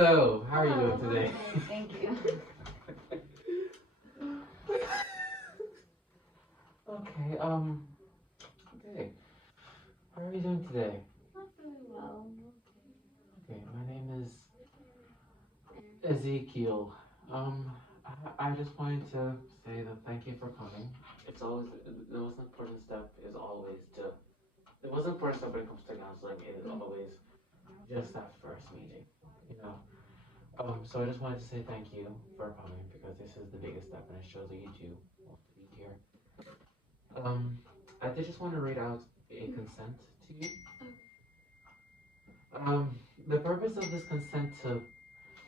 Hello, how are you doing Hello, today? hi, thank you. Okay, okay. How are you doing today? Not very well. Okay, my name is Ezekiel. I just wanted to say that thank you for coming. It's always, the most important step is always to, the most important step when it comes to counseling is always just that first meeting, you know? So I just wanted to say thank you for coming because this is the biggest step and it shows that you do want to be here. I did just want to read out a consent to you. The purpose of this consent to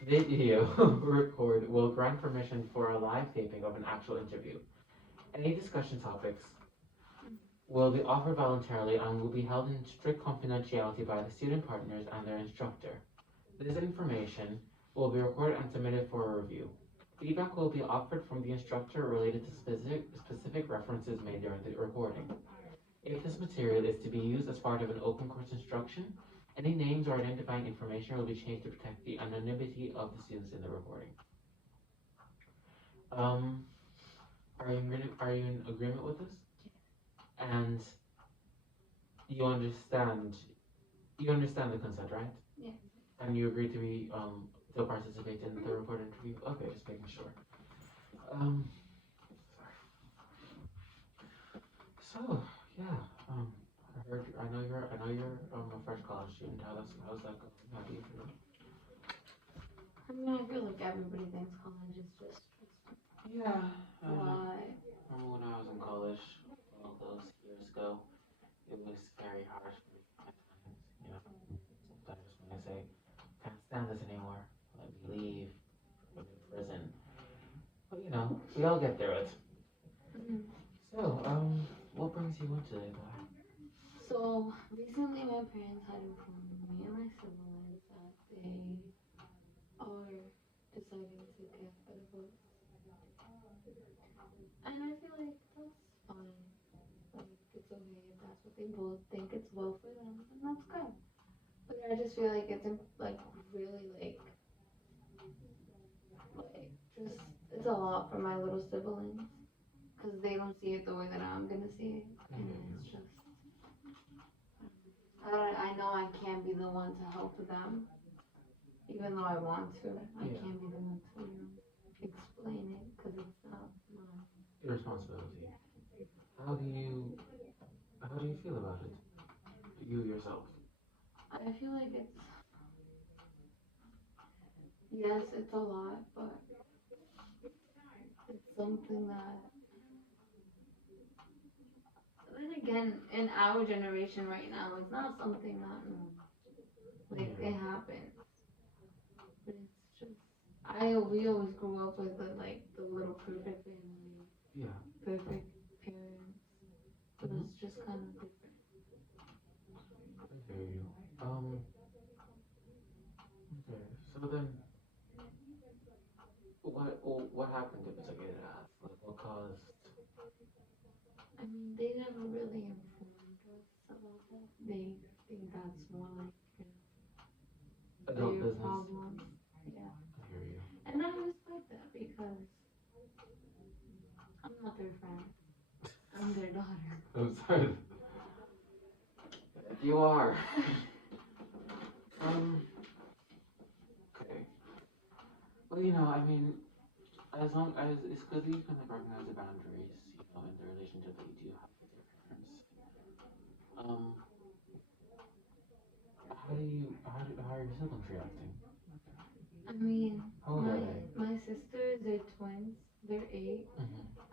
video record will grant permission for a live taping of an actual interview. Any discussion topics will be offered voluntarily and will be held in strict confidentiality by the student partners and their instructor. This information will be recorded and submitted for a review. Feedback will be offered from the instructor related to specific references made during the recording. If this material is to be used as part of an open course instruction, any names or identifying information will be changed to protect the anonymity of the students in the recording. Are you in agreement with this? And you understand the consent, right? Yeah. And you agree to participate in the recorded interview? Okay, just making sure. So yeah, I know you're a fresh college student. How's that going? How do you feel? I mean, I feel like everybody thinks college is just stressful. Yeah. Why? Remember when I was in college all those years ago? It was very hard for me at times. You know, sometimes when I say, can't stand this anymore, let me leave, I'm in prison. But you know, we all get through it. So, what brings you in today, boy? So recently, my parents had informed me and my siblings that they are deciding to get a divorce, and I feel like that's fine. Like it's okay if that's what they both think it's well for them, and that's good. But I just feel like it's like really like just it's a lot for my little siblings because they don't see it the way that I'm gonna see it, and it's just I know I can't be the one to help them, even though I want to. I can't be the one to explain it because it's not mine. Your responsibility. How do you feel about it? You yourself. I feel like it's yes, it's a lot, but it's something that then again in our generation right now it's not something that like it happens. But it's just we always grew up with the little perfect family. Yeah. Perfect parents. But it's just kind of different. I hear you. Okay. So then, what happened if it's like it has? Like, what caused? I mean, they never really informed us about that. They think that's more like Adult their business. problems. Yeah. I hear you. And I respect that because I'm not their friend. I'm their daughter. I'm sorry. You are. Okay. Well, you know, I mean, as long as it's good that you kind of recognize the boundaries, you know, in the relationship that you do have with your parents. How are your siblings reacting? I mean, How old are they? my sisters, they're twins. They're 8.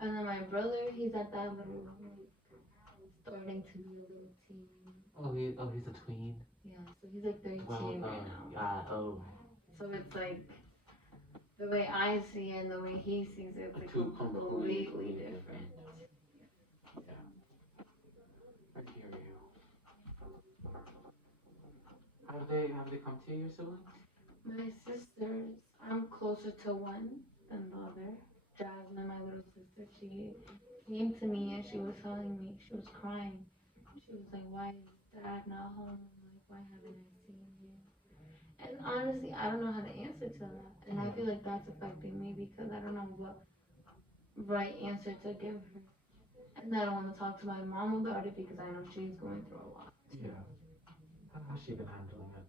And then my brother, he's at that little, starting to be a little teen. He's a tween. Yeah, so he's like 13 right now. So it's like the way I see it and the way he sees it, it's like completely different. Yeah. I hear you. Have they come to you, your siblings? My sisters, I'm closer to one than the other. Jasmine, my little sister, she came to me and she was telling me, she was crying. She was like, why is dad not home? I'm like, why haven't I seen you? And honestly, I don't know how to answer to that. And I feel like that's affecting me because I don't know what right answer to give her. And I don't want to talk to my mom about it because I know she's going through a lot. Yeah. How has she been handling it?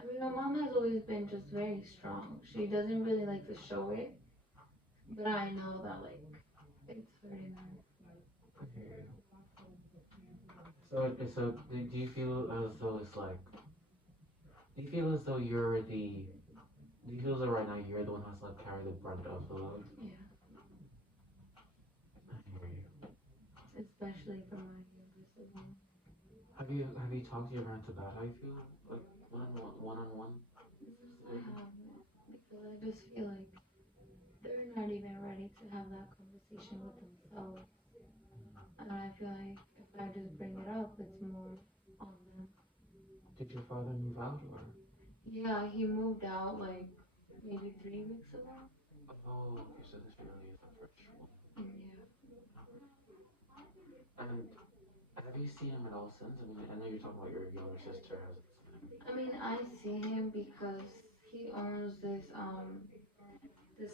I mean, my mom has always been just very strong. She doesn't really like to show it, but I know that like it's hurting her. I hear you. So do you feel as though it's like, do you feel as though do you feel as though right now you're the one who has to like carry the brunt of the load? Yeah, I hear you. especially for my younger sibling. Have you talked to your parents about how you feel? Like one on one? I haven't because I just feel like they're not even ready to have that conversation with themselves. And I feel like if I just bring it up, it's more on them. Did your father move out or? Yeah, he moved out like maybe 3 weeks ago. Oh, okay, so this really is a fresh one. Yeah. And have you seen him at all since? I mean, I know you're talking about your younger sister hasn't seen him. I mean, I see him because he owns this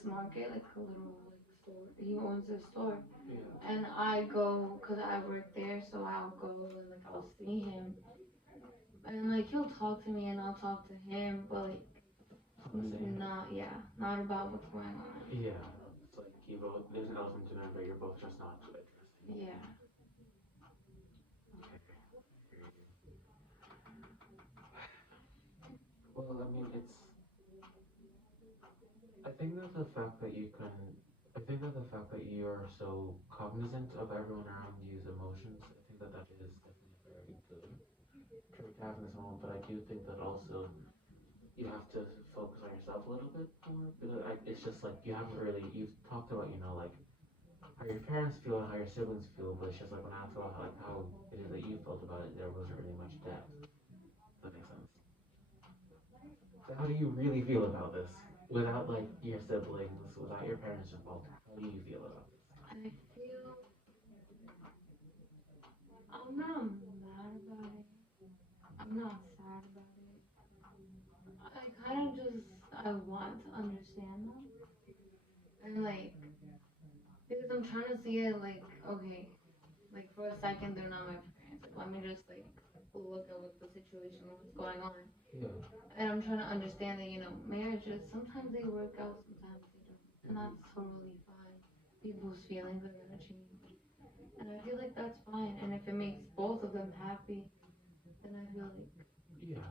market, like a little like store. He owns a store, Yeah. and I go because I work there, so I'll go and like I'll see him, and like he'll talk to me and I'll talk to him, but like Not the same. not about what's going on. Yeah. It's like you both, there's an elephant in the room, but you're both just not addressing. Yeah. Well, I mean, I think that the fact that you can, I think that the fact that you are so cognizant of everyone around you's emotions, I think that that is definitely a very good trait to have in this moment. But I do think that also you have to focus on yourself a little bit more because it's just like you've talked about, like how your parents feel and how your siblings feel, but it's just like when I asked about like how it is that you felt about it, there wasn't really much depth. Does that make sense? So how do you really feel about this? Without like your siblings, without your parents involved, how do you feel about this? I feel I'm not mad about it. I'm not sad about it. I kind of just I want to understand them and like because I'm trying to see it like okay, like for a second they're not my parents. Like let me just like look at what the situation, what's going on, Yeah. and I'm trying to understand that marriages sometimes they work out, sometimes they don't, and that's totally fine. People's feelings are gonna change, and I feel like that's fine. And if it makes both of them happy, then I feel like Yeah.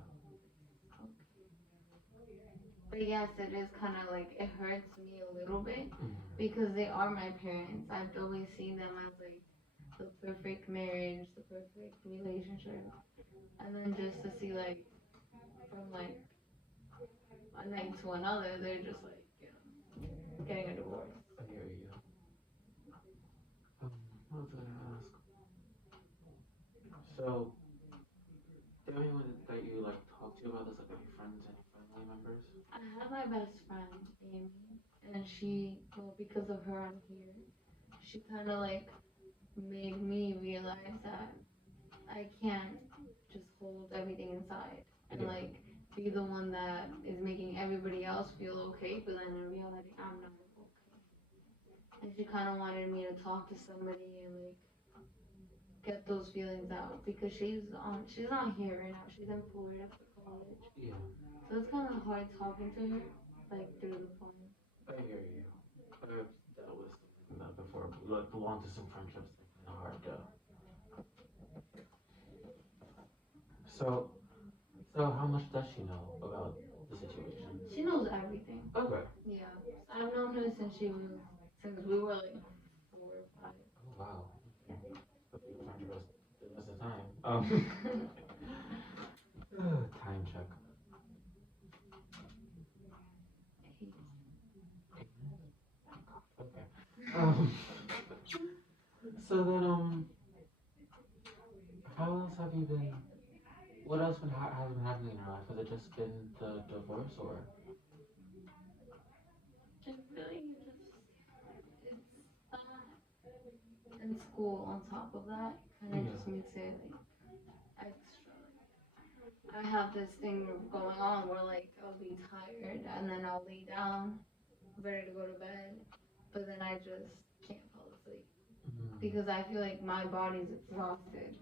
but yes, it is kind of like it hurts me a little bit Mhm. because they are my parents. I've always seen them as like the perfect marriage, the perfect relationship, and then just to see like from like one night to another, they're just like getting a divorce. I hear you. What was I gonna ask? So, the only one that you like talk to about this, like any friends, any family members? I have my best friend Amy, and she well because of her I'm here. She kind of like made me realize that I can't just hold everything inside and Yeah. like be the one that is making everybody else feel okay, but then in reality I'm not okay. And she kind of wanted me to talk to somebody and like get those feelings out because she's not here right now. She's in Florida for college, Yeah. so it's kind of hard talking to her like through the phone. I hear you. I've dealt with something like that before. Like long distance friendships, they're kind of hard to. So, so how much does she know about the situation? She knows everything. Okay. Yeah, I've known her since we were like 4 or 5. Oh wow. But we were trying to rest the rest of the time. Time check. 8 minutes. Okay. Um. So then, how else have you been? What else has been happening in your life? Has it just been the divorce, or? It really just it's that and school on top of that kind of just makes it like extra. I have this thing going on where like I'll be tired and then I'll lay down, ready to go to bed, but then I just can't fall asleep because I feel like my body's exhausted.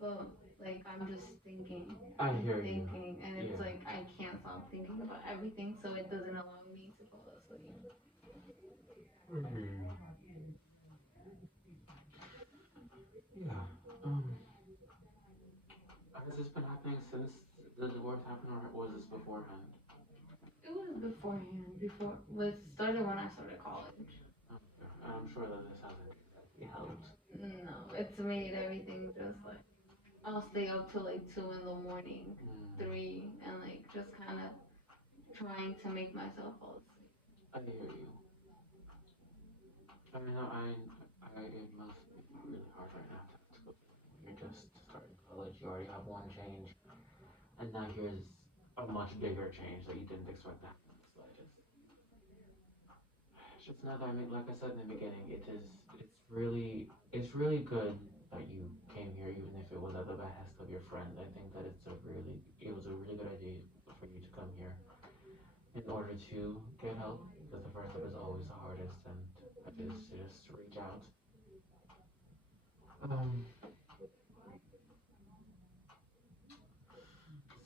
But like I'm just thinking I and hear you. thinking, and it's Yeah. like I can't stop thinking about everything, so it doesn't allow me to fall asleep. Mhm. Yeah. Has this been happening since the divorce happened, or was this beforehand? It was beforehand, before it started when I started college. Okay. And I'm sure that this hasn't exactly helped. No, it's made everything just like I'll stay up till like 2 in the morning, Mm. 3, and like just kind of trying to make myself fall asleep. I hear you. I mean, it must be really hard right now to have to go. You're just starting college. You already have one change, and now here's a much bigger change that you didn't expect to happen in the slightest. It's just another. I mean, like I said in the beginning, it's really good that you came here, even if it was at the behest of your friend. I think that it was a really good idea for you to come here in order to get help, because the first step is always the hardest, and that is to just reach out. Um,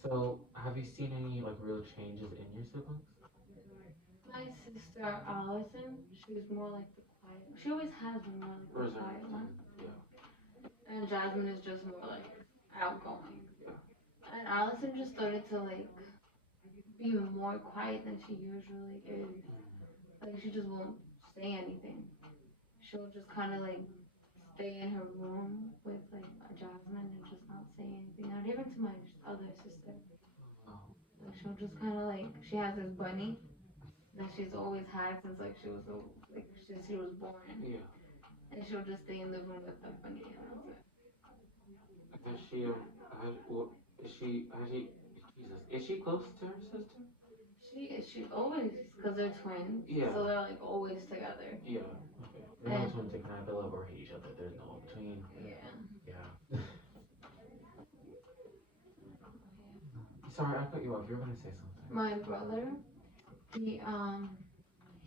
so have you seen any like real changes in your siblings? My sister Allison, she's more like the quiet. She always has been more like the quiet one, Yeah. and Jasmine is just more like outgoing. Yeah. And Allison just started to like be more quiet than she usually is. Like she just won't say anything. She'll just kind of like stay in her room with like Jasmine and just not say anything. Not even to my other sister. Oh. Like she'll just kind of like she has this bunny that she's always had since like she was like since she was born, Yeah. and she'll just stay in the room with that bunny and that's it. Has she well, has she Jesus, is she close to her sister? She always because they're twins, Yeah. so they're like always together. Yeah. Okay. They're not twins, they can either love or hate each other. There's no between. Yeah. Yeah. Sorry, I cut you off. You were gonna say something. My brother, he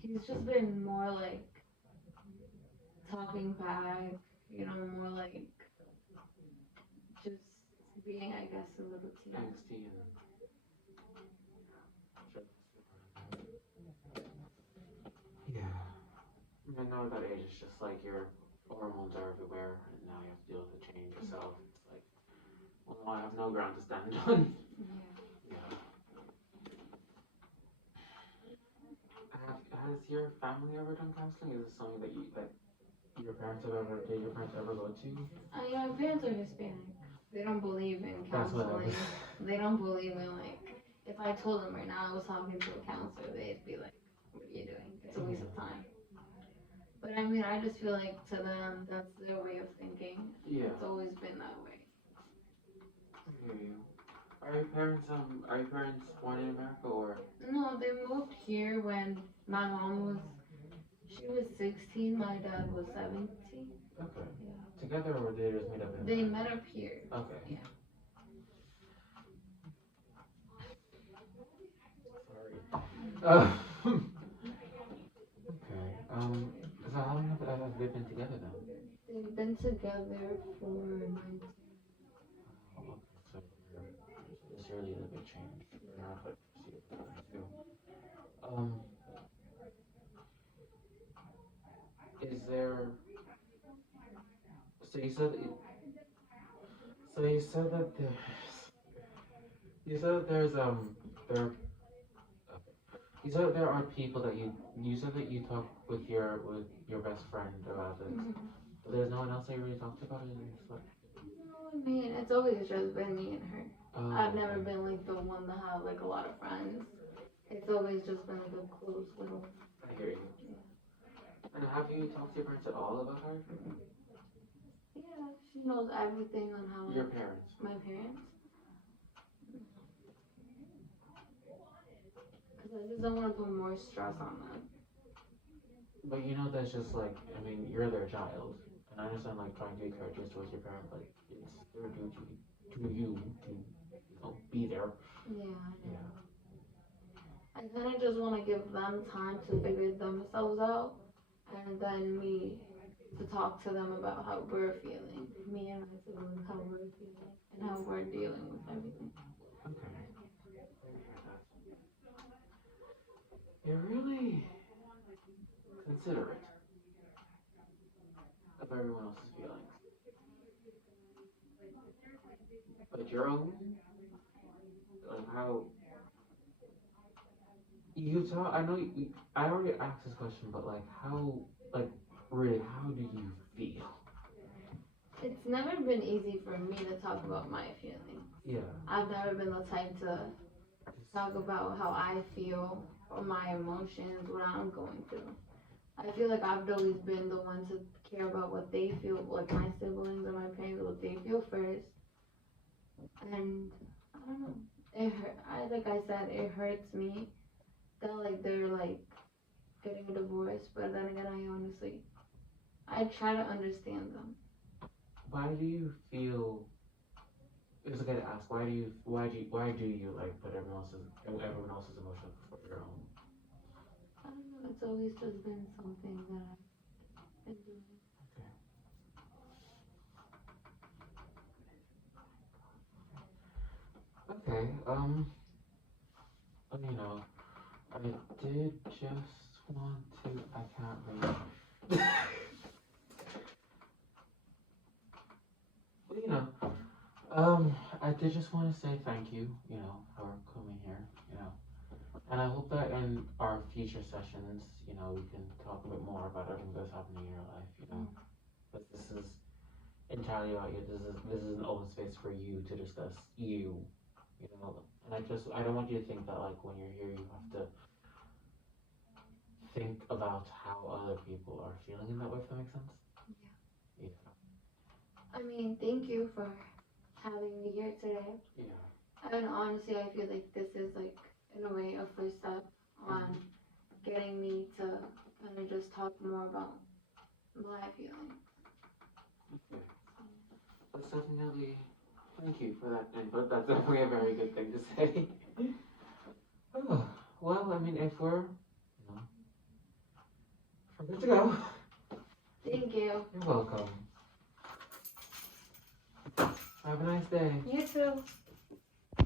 he's just been more like talking back, more like just being, I guess, a little teen. Angsty and yeah. I know that age is just like your hormones are everywhere, and now you have to deal with the change yourself. It's like, well, no, I have no ground to stand on. Yeah. Has your family ever done counseling? Is this something that did your parents ever go to? My parents are Hispanic. They don't believe in That's what I counseling. was. They don't believe in like, if I told them right now I was talking to a counselor, they'd be like, what are you doing? It's a waste of time. But I mean, I just feel like to them, that's their way of thinking. Yeah. It's always been that way. I hear you. Are your parents born in America or? No, they moved here when my mom was, she was 16, my dad was 17. Okay. Yeah. Together, or they just meet up in They America? met up here. Okay. Yeah. Sorry. Okay. So how long have they been together then? They've been together for 9. Oh, okay. So this really is a big change. You're not like too. Is there? So you said it, so you said that there's there you said there are people that you said that you talk with your best friend about this. But there's no one else that you really talked about it in this like. No, I mean, it's always just been me and her. Oh, I've never okay. been like the one to have like a lot of friends. It's always just been like a close little. I hear you. And have you talked to your parents at all about her? Yeah, she knows everything on how. Your parents. My parents. Because I just don't want to put more stress on them. But you know that's just like, I mean, you're their child. And I understand like trying to be courteous towards your parent, but it's their duty to you to be there. Yeah. I kind of just want to give them time to figure themselves out, and then me to talk to them about how we're feeling, me and my siblings, how we're feeling, and how we're dealing with everything. Okay. You're really considerate of everyone else's feelings. But your own, like how you talk, I know I already asked this question, but like how, like really, how do you feel? It's never been easy for me to talk about my feelings. Yeah. I've never been the type to talk about how I feel or my emotions, what I'm going through. I feel like I've always been the one to care about what they feel, like my siblings or my parents, what they feel first. And I don't know. It hurt. Like I said, it hurts me that like they're like getting a divorce. But then again, I try to understand them. Why do you feel? It's okay to ask. Why do you like put everyone else's emotions before your own? I don't know. It's always just been something that I've been doing. Okay. You know, I did just want to. I can't read. Well, I did just want to say thank you. For coming here. And I hope that in our future sessions, we can talk a bit more about everything that's happening in your life. But this is entirely about you. This is an open space for you to discuss you. And I don't want you to think that like when you're here you have to think about how other people are feeling in that way, if that makes sense. Yeah. I mean, thank you for having me here today. Yeah. And honestly, I feel like this is like, in a way, a first step on getting me to kind of just talk more about my feelings. Okay. That's definitely, thank you for that input. That's definitely a very good thing to say. Oh, well, I mean, if we're good to go. Thank you. You're welcome. Have a nice day. You too.